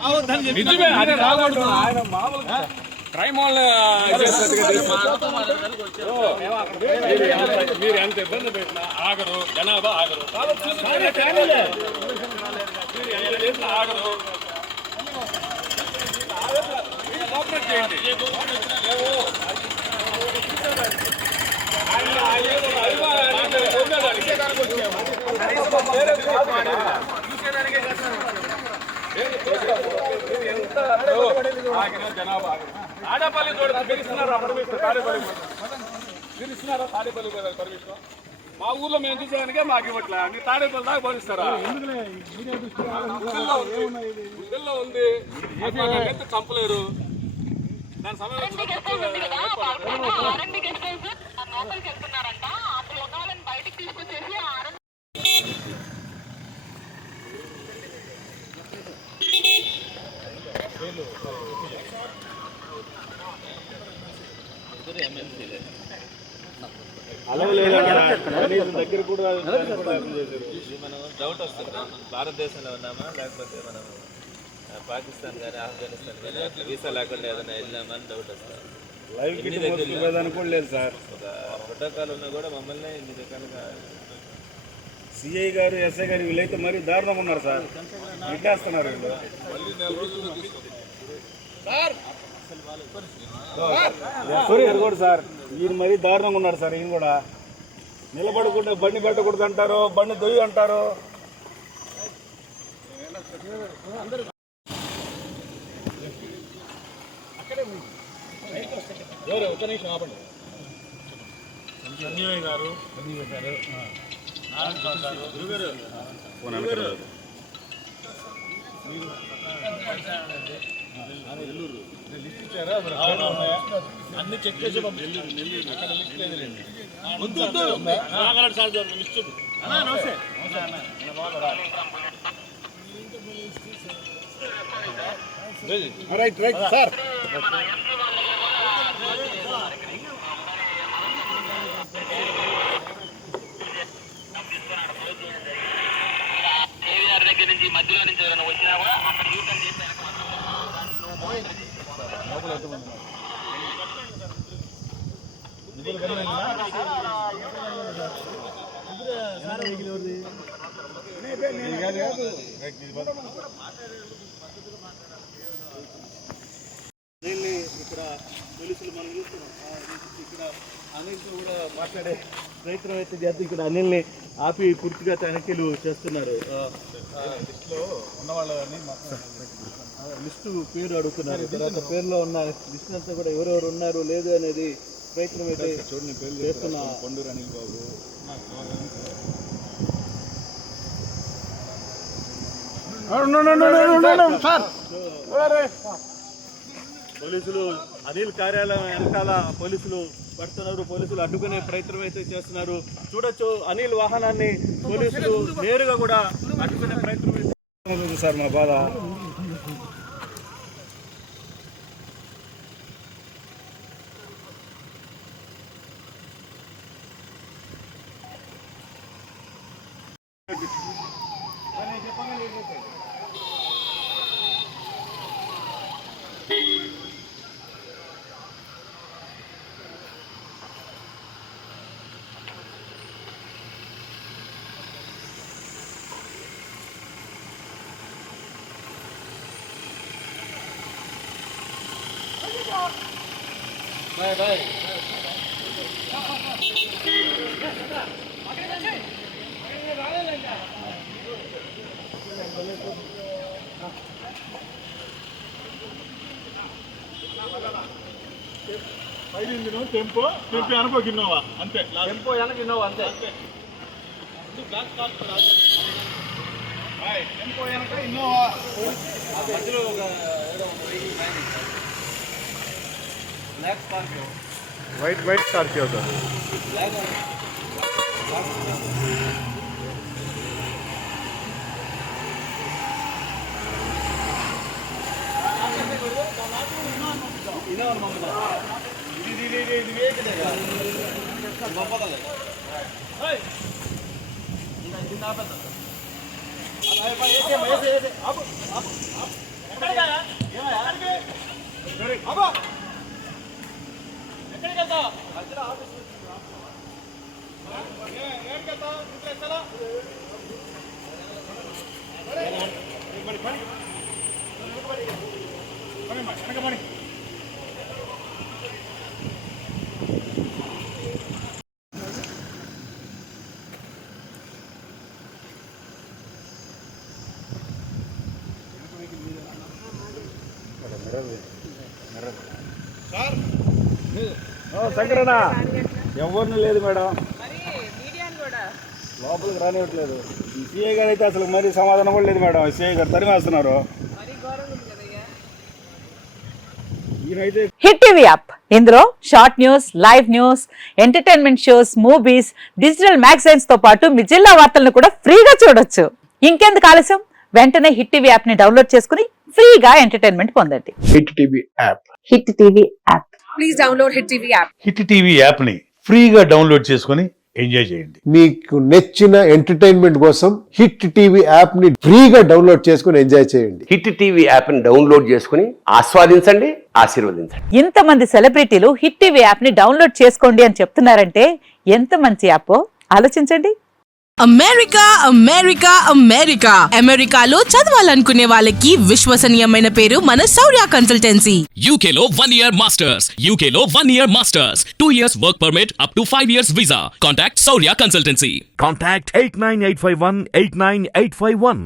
నిజమే, అది రాకూడదు. ఆయన మామూలుగా క్రైమ్ వాళ్ళు మీరు ఎంత ఇబ్బంది పెట్టినా ఆగరు, జనాభా ఆగరు. మీరు ఎంత చేసినా ఆగరు. కోఆపరేట్ చేయండి. తాడేపల్లి పిలుస్తున్నారా పర్మిషన్? తాడేపల్లి పర్మిషన్ మా ఊర్లో మేము చూసేదానికే మాకు ఇవ్వట్లే. మీరు తాడేపల్లి దాకా పోలిస్తారా? గుండెల్లో ఉంది, చంపలేరు. దాని సమయం దగ్గర కూడా మనం డౌట్ వస్తుంది. భారతదేశంలో ఉన్నామా లేకపోతే మనం పాకిస్తాన్ కానీ ఆఫ్ఘనిస్తాన్ కానీ అట్లా వీసా లేకుండా ఏదైనా వెళ్ళామని డౌట్ వస్తుంది. లేదు సార్. ఒక ప్రోటోకాల్ ఉన్నా కూడా మమ్మల్ని ఇన్ని రకాలుగా సిఐ గారు, ఎస్ఐ గారు వీళ్ళైతే మరీ దారుణంగా ఉన్నారు సార్. ఇట్లేస్తున్నారు కూడా సార్. ఈయన మరీ దారుణంగా ఉన్నారు సార్. ఈయన కూడా నిలబడకుండా బండి పెట్టకూడదు అంటారు, బండి దొయ్యి అంటారు. ఒక నిమిషం ఆపండి. సంజయ్ గారు లిస్ట్ ఇచ్చారా? అన్ని చెక్ చేసి నెల్లూరు అక్కడ లిస్ట్ లేదులేండి. Right right sir. దగ్గర నుంచి మధ్యలో నుంచి ఎవరైనా వచ్చినా కూడా అక్కడ యూటర్న్ చేసి దీన్ని ఇక్కడ పోలీసులు మనం చూస్తున్నాం. ఇక్కడ అనిల్తో కూడా మాట్లాడే ప్రయత్నం అయితే చేస్తే ఇక్కడ అనిల్ని ఆపి పూర్తిగా తనిఖీలు చేస్తున్నారు. లిస్టులో ఉన్న వాళ్ళని లిస్టు పేరు అడుగుతున్నారు. తర్వాత పేరులో ఉన్న లిస్ట్ అంతా కూడా ఎవరెవరు ఉన్నారు లేదు అనేది ప్రయత్నం అయితే చూడండి. పేరు చేస్తున్న కొండూరు అనిల్ బాబు, పోలీసులు అనిల్ కార్యాలయం వెనకాల పోలీసులు పడుతున్నారు. పోలీసులు అడ్డుకునే ప్రయత్నం అయితే చేస్తున్నారు. చూడొచ్చు అనిల్ వాహనాన్ని పోలీసులు నేరుగా కూడా అడ్డుకునే ప్రయత్నం అయితే సార్. మా బాధ టెంపో అనుకో ఇన్నోవా అంతే. టెంపో వెనక ఇన్నోవా అంతే. టెంపో వెనక ఇన్నోవా మధ్యలో black Scorpio, white Scorpio sir. Shankaranna ఎవరిని లేదు మేడం, లోపలికి రానివ్వట్లేదు. సిఐ గారు అయితే అసలు మరీ సమాధానం కూడా లేదు మేడం. సిఐ గారు తరిమేస్తున్నారు. ఈయనైతే హిట్ టీవీ యాప్, ఇందులో short news, live news, entertainment shows, movies, digital magazines తో పాటు మీ జిల్లా వార్తలను కూడా ఫ్రీగా చూడొచ్చు. ఇంకెందుకు ఆలస్యం, వెంటనే హిట్ టీవీ యాప్ ని డౌన్లోడ్ చేసుకుని ఫ్రీగా ఎంటర్టైన్మెంట్ పొందండి. Hit TV app. Hit TV app, please download hit TV app. Hit TV app ని ఫ్రీగా డౌన్లోడ్ చేసుకొని ఎంజాయ్ చేయండి. మీకు నచ్చిన ఎంటర్టైన్మెంట్ కోసం హిట్ టీవీ యాప్ ని ఫ్రీగా డౌన్లోడ్ చేసుకుని ఎంజాయ్ చేయండి. హిట్ టీవీ యాప్ ని డౌన్లోడ్ చేసుకుని ఆస్వాదించండి, ఆశీర్వదించండి. ఇంతమంది సెలబ్రిటీలు హిట్ టీవీ యాప్ ని డౌన్లోడ్ చేసుకోండి అని చెప్తున్నారంటే ఎంత మంచి యాప్ ఆలోచించండి. అమెరికా అమెరికా అమెరికా అమెరికాలో చదవాలనుకునే వాళ్ళకి విశ్వసనీయమైన పేరు మన శౌర్య కన్సల్టెన్సీ. UK లో 1 year masters, UK లో 1 year masters, 2 years work permit up to 5 years visa. Contact Shaurya Consultancy. Contact 89851 89851.